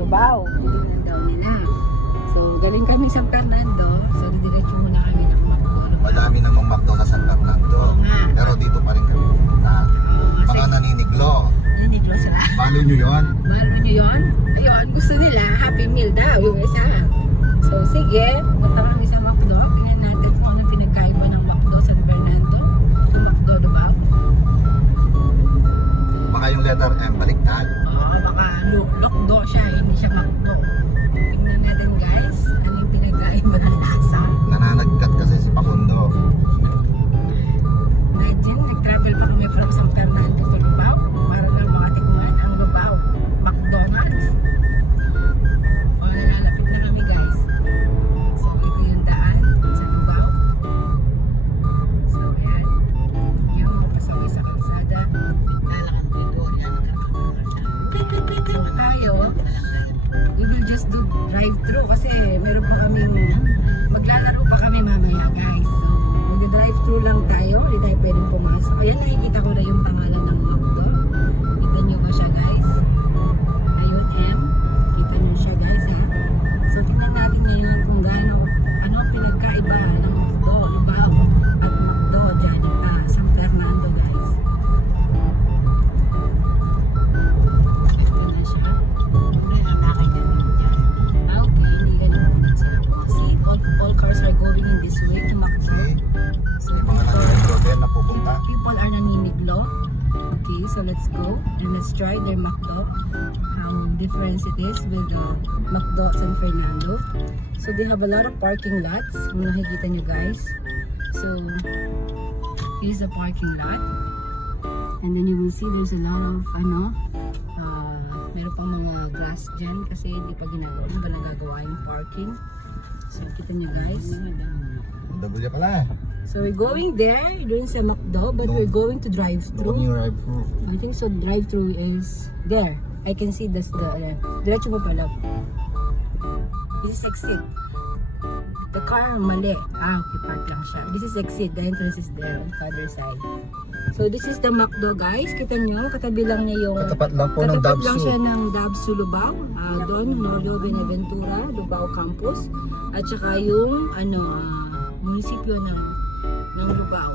Lubao. Titignan daw nila. So, galing kami San Fernando. So, didiretso muna kami ng McDo. Madami namang McDo sa San Fernando. Oo nga. Pero dito pa rin kami pupunta. Kasi Mga naniniglo. niniglo sila. Follow nyo yun. Mahal mo nyo yun? Ayun, gusto nila. Happy Meal daw, yung isa. So, sige. Punta kami sa McDo. Tingnan natin kung ano pinagkaiba ng McDo San Fernando. Yung McDo, diba? Baka yung letter M baliktad. Oo, baka Lokdo siya, hindi siya McDo. Tingnan natin guys, ano yung pinagkaiba ng lasa. Nananagkat kasi si Pakundo. Imagine, nag-travel pa kami from San Fernando to Lubao para lang makatikman ang Lubao McDonald's. O, nalalapit na kami guys. So, ito yung daan sa Lubao. So, ayan. Yung pasaway sa kalsada. So, tayo, we will just do drive-thru kasi meron pa kaming maglalaro pa kami mamaya guys. So, mag-drive-thru lang tayo, hindi tayo pwedeng pumasok. Ayan, nakikita ko na yung pangalan ng McDo. Kita nyo ba siya guys? Ayun, M. Kita nyo siya guys ha. So, tingnan natin ngayon kung gaano, ano pinagkaiba ng McDo, Lubao at McDo dyan, San Fernando guys. Ito na siya. Okay, hindi ka na muna sila po kasi all cars are going in this way to McDo. So, May mga naniniglo din na pupunta. people are naniniglo. Okay, so let's go and let's try their McDo. How different it is with the McDo San Fernando. So they have a lot of parking lots. Kung nakikita nyo guys. So here's the parking lot. And then you will see there's a lot of meron pang mga grass dyan kasi hindi pa ginagawa. Hindi ba nagagawa yung parking? So kita nyo guys. W pala. So we're going there, doon sa McDo, but we're going to Doon drive-thru. yung drive-thru. I think so drive-thru is there. I can see this diretso mo pala. This is exit. The car mali. Okay, park lang siya. This is exit. The entrance is there on the other side. So this is the McDo guys. Kita nyo, katabi lang niya yung Katapat lang po ng katapat lang siya Dabsu. ng Dabsu Lubao. Doon, Honorio Benaventura, Lubao Campus. At saka yung munisipyo ng Lubao.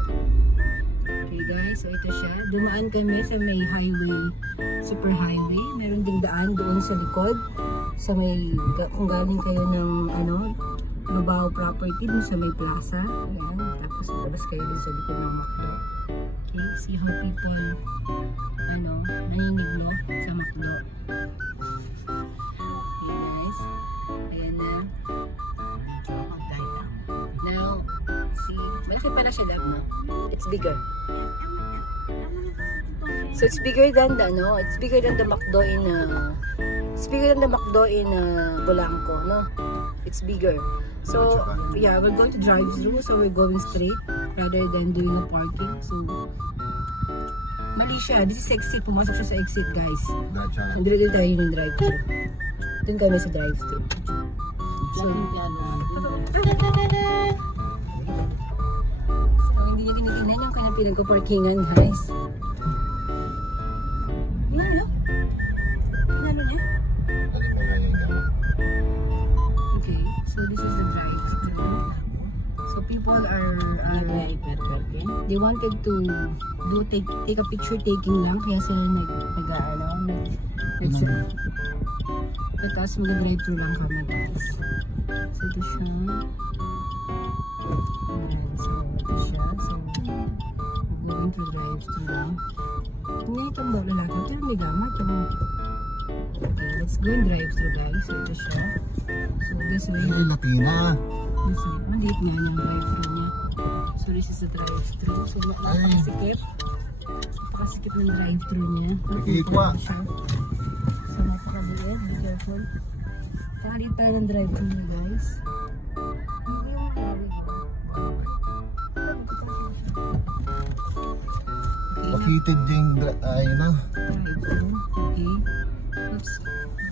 Okay guys, so ito siya. Dumaan kami sa may highway, super highway. Meron ding daan doon sa likod. Sa may, kung galing kayo ng Lubao property, dun sa may plaza. Ayan. Tapos labas kayo dun sa likod ng McDo. Okay, see how people naniniglo sa McDo. Okay guys, ayan na. Now, see, malaki pala siya dab, no? It's bigger. So it's bigger than it's bigger than the McDo in Bolaco, no? It's bigger. So yeah, we're going to drive through, so we're going straight rather than doing a parking. So mali siya. This is exit. Pumasok siya sa exit, guys. Nandito tayo yung drive-thru. Doon kami sa drive-thru. So, hindi niya tinitingnan yung kanyang pinagko-parkingan, guys. Ano niya? Okay, so this is the drive-thru. So people are they wanted to take a picture taking lang kaya sila tapos mag-drive-thru lang kami guys. So ito siya. Ayan, so ito siya. So we're going to drive-thru lang. Hindi itong lalaki pero may gamat yung. Okay, let's go and drive-thru guys. So ito siya. So this way. Ay, Latina. This way. Maliit nga niya ang drive-thru niya. So this is the drive-thru. So napakasikip. Napakasikip ng drive-thru niya. Ikwa. So napakaliit. Be careful. Napakaliit tayo ng drive-thru niya guys. Hindi yung Located yung drive-thru. Okay. Oops.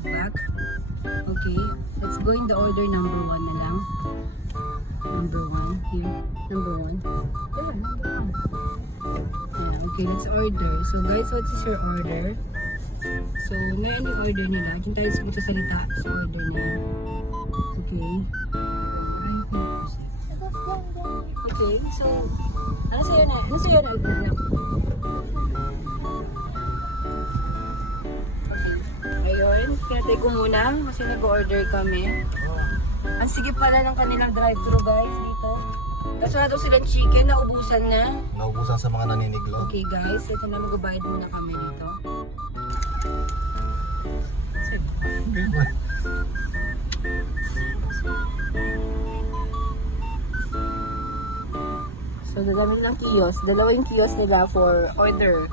Back. Okay. Let's go in the order number 1 na lang. Number 1 here. Number 1. There, number 1. Yeah, okay, let's order. So guys, what is your order? So, may ano yung order nila. Diyan tayo magsasalita sa order nila. Okay. Okay, so, ano sa'yo na? Ano sa'yo na? Okay. Ngayon, kinatay ko muna kasi nag-order kami. Ang sige pala ng kanilang drive-thru guys dito. Kaso na daw silang chicken, naubusan na. Naubusan sa mga naniniglo. Okay guys, ito na magbabayad muna kami dito. So, dadami ng kiosk. Dalawa yung kiosk nila for ordering.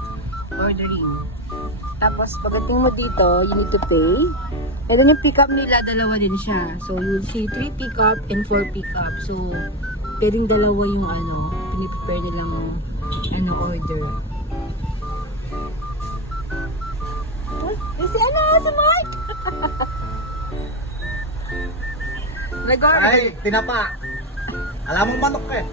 Tapos, pagdating mo dito, you need to pay. And then yung pick-up nila, dalawa din siya. So, you'll see 3 pick-up and 4 pick-up. So, pwedeng dalawa yung piniprepare nilang order. Kasi sa Mark! Ay, tinapa! Alam mo manok eh.